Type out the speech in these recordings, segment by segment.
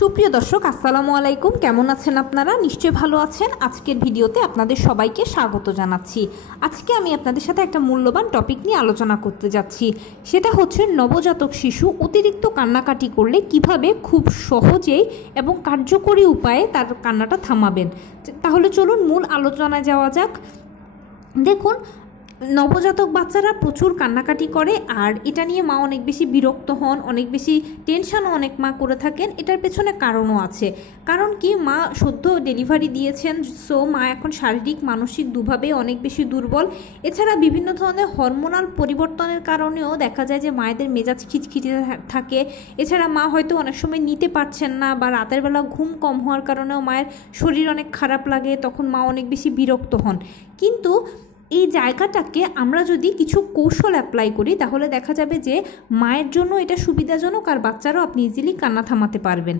সুপ্রিয় দর্শক আসসালামু আলাইকুম, কেমন আছেন আপনারা? নিশ্চয়ই ভালো আছেন। আজকের ভিডিওতে আপনাদের সবাইকে স্বাগত জানাচ্ছি। আজকে আমি আপনাদের সাথে একটা মূল্যবান টপিক নিয়ে আলোচনা করতে যাচ্ছি। সেটা হচ্ছে নবজাতক শিশু অতিরিক্ত কান্নাকাটি করলে কিভাবে খুব সহজেই এবং কার্যকরী উপায়ে তার কান্নাটা থামাবেন। তাহলে চলুন মূল আলোচনায় যাওয়া যাক। দেখুন, নবজাতক বাচ্চারা প্রচুর কান্নাকাটি করে আর এটা নিয়ে মা অনেক বেশি বিরক্ত হন, অনেক বেশি টেনশনও অনেক মা করে থাকেন। এটার পেছনে কারণও আছে। কারণ কি, মা সদ্য ডেলিভারি দিয়েছেন, সো মা এখন শারীরিক মানসিক দুভাবে অনেক বেশি দুর্বল। এছাড়া বিভিন্ন ধরনের হরমোনাল পরিবর্তনের কারণেও দেখা যায় যে মায়েদের মেজাজ খিটখিটে থাকে। এছাড়া মা হয়তো অনেক সময় নিতে পারছেন না, বা রাতের বেলা ঘুম কম হওয়ার কারণেও মায়ের শরীর অনেক খারাপ লাগে, তখন মা অনেক বেশি বিরক্ত হন। কিন্তু এই জায়গাটাকে আমরা যদি কিছু কৌশল অ্যাপ্লাই করি তাহলে দেখা যাবে যে মায়ের জন্য এটা সুবিধাজনক আর বাচ্চারাও আপনি ইজিলি কান্না থামাতে পারবেন।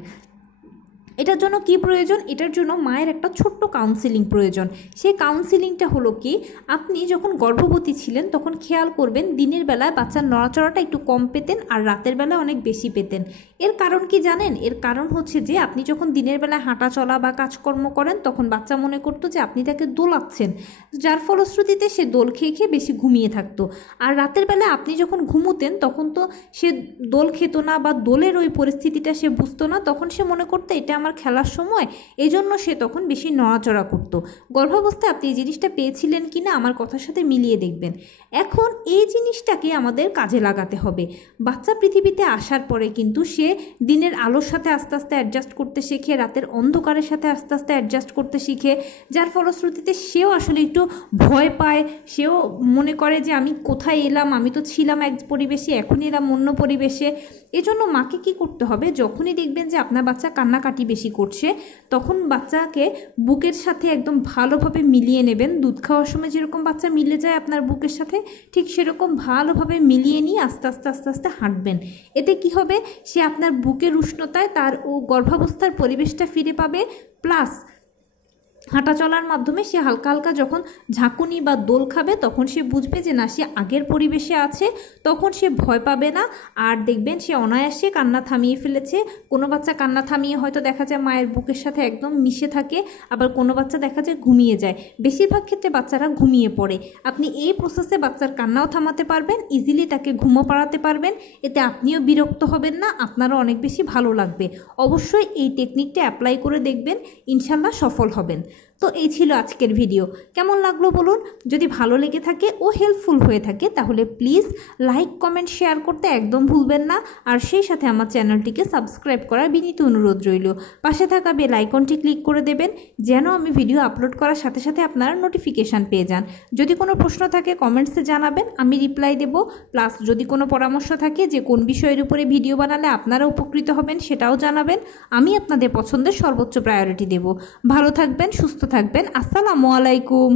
এটার জন্য কি প্রয়োজন? এটার জন্য মায়ের একটা ছোট্ট কাউন্সিলিং প্রয়োজন। সেই কাউন্সিলিংটা হলো কি, আপনি যখন গর্ভবতী ছিলেন তখন খেয়াল করবেন দিনের বেলায় বাচ্চার নড়াচড়াটা একটু কম পেতেন আর রাতের বেলায় অনেক বেশি পেতেন। এর কারণ কি জানেন? এর কারণ হচ্ছে যে আপনি যখন দিনের বেলায় হাঁটা চলা বা কাজকর্ম করেন তখন বাচ্চা মনে করতো যে আপনি তাকে দোলাচ্ছেন, যার ফলশ্রুতিতে সে দোল খেয়ে খেয়ে বেশি ঘুমিয়ে থাকতো। আর রাতের বেলায় আপনি যখন ঘুমোতেন তখন তো সে দোল খেত না বা দোলের ওই পরিস্থিতিটা সে বুঝতো না, তখন সে মনে করতো এটা আমার খেলার সময়, এই জন্য সে তখন বেশি নড়াচড়া করতো। গর্ভাবস্থায় আপনি এই জিনিসটা পেয়েছিলেন কি না আমার কথার সাথে মিলিয়ে দেখবেন। এখন এই জিনিসটাকে আমাদের কাজে লাগাতে হবে। বাচ্চা পৃথিবীতে আসার পরে কিন্তু সে দিনের আলোর সাথে আস্তে আস্তে অ্যাডজাস্ট করতে শেখে, রাতের অন্ধকারের সাথে আস্তে আস্তে অ্যাডজাস্ট করতে শিখে, যার ফলশ্রুতিতে সেও আসলে একটু ভয় পায়। সেও মনে করে যে আমি কোথায় এলাম, আমি তো ছিলাম এক পরিবেশে, এখন এলাম অন্য পরিবেশে। এজন্য মাকে কি করতে হবে, যখনই দেখবেন যে আপনার বাচ্চা কান্নাকাটি বেশি করছে তখন বাচ্চাকে বুকের সাথে একদম ভালোভাবে মিলিয়ে নেবেন। দুধ খাওয়ার সময় যেরকম বাচ্চা মিলে যায় আপনার বুকের সাথে, ঠিক সেরকম ভালোভাবে মিলিয়ে নিয়ে আস্তে আস্তে আস্তে আস্তে হাঁটবেন। এতে কি হবে, সে আপনার বুকের উষ্ণতায় তার ও গর্ভাবস্থার পরিবেশটা ফিরে পাবে, প্লাস হাঁটা চলার মাধ্যমে সে হালকা হালকা যখন ঝাঁকুনি বা দোল খাবে তখন সে বুঝবে যে না, সে আগের পরিবেশে আছে, তখন সে ভয় পাবে না। আর দেখবেন সে অনায়াসে কান্না থামিয়ে ফেলেছে। কোনো বাচ্চা কান্না থামিয়ে হয়তো দেখা যায় মায়ের বুকের সাথে একদম মিশে থাকে, আবার কোনো বাচ্চা দেখা যায় ঘুমিয়ে যায়। বেশিরভাগ ক্ষেত্রে বাচ্চারা ঘুমিয়ে পড়ে। আপনি এই প্রসেসে বাচ্চার কান্নাও থামাতে পারবেন, ইজিলি তাকে ঘুমো পাড়াতে পারবেন। এতে আপনিও বিরক্ত হবেন না, আপনারও অনেক বেশি ভালো লাগবে। অবশ্যই এই টেকনিকটা অ্যাপ্লাই করে দেখবেন, ইনশাল্লাহ সফল হবেন। তো এই ছিল আজকের ভিডিও। কেমন লাগলো বলুন? যদি ভালো লেগে থাকে ও হেল্পফুল হয়ে থাকে তাহলে প্লিজ লাইক, কমেন্ট, শেয়ার করতে একদম ভুলবেন না। আর সেই সাথে আমার চ্যানেলটিকে সাবস্ক্রাইব করার বিনীত অনুরোধ রইল। পাশে থাকা বেল আইকনটি ক্লিক করে দেবেন যেন আমি ভিডিও আপলোড করার সাথে সাথে আপনারা নোটিফিকেশান পেয়ে যান। যদি কোনো প্রশ্ন থাকে কমেন্টসে জানাবেন, আমি রিপ্লাই দেব। প্লাস যদি কোনো পরামর্শ থাকে যে কোন বিষয়ের উপরে ভিডিও বানালে আপনারা উপকৃত হবেন সেটাও জানাবেন। আমি আপনাদের পছন্দের সর্বোচ্চ প্রায়োরিটি দেব। ভালো থাকবেন, সুস্থ থাকবেন। আসসালামু আলাইকুম।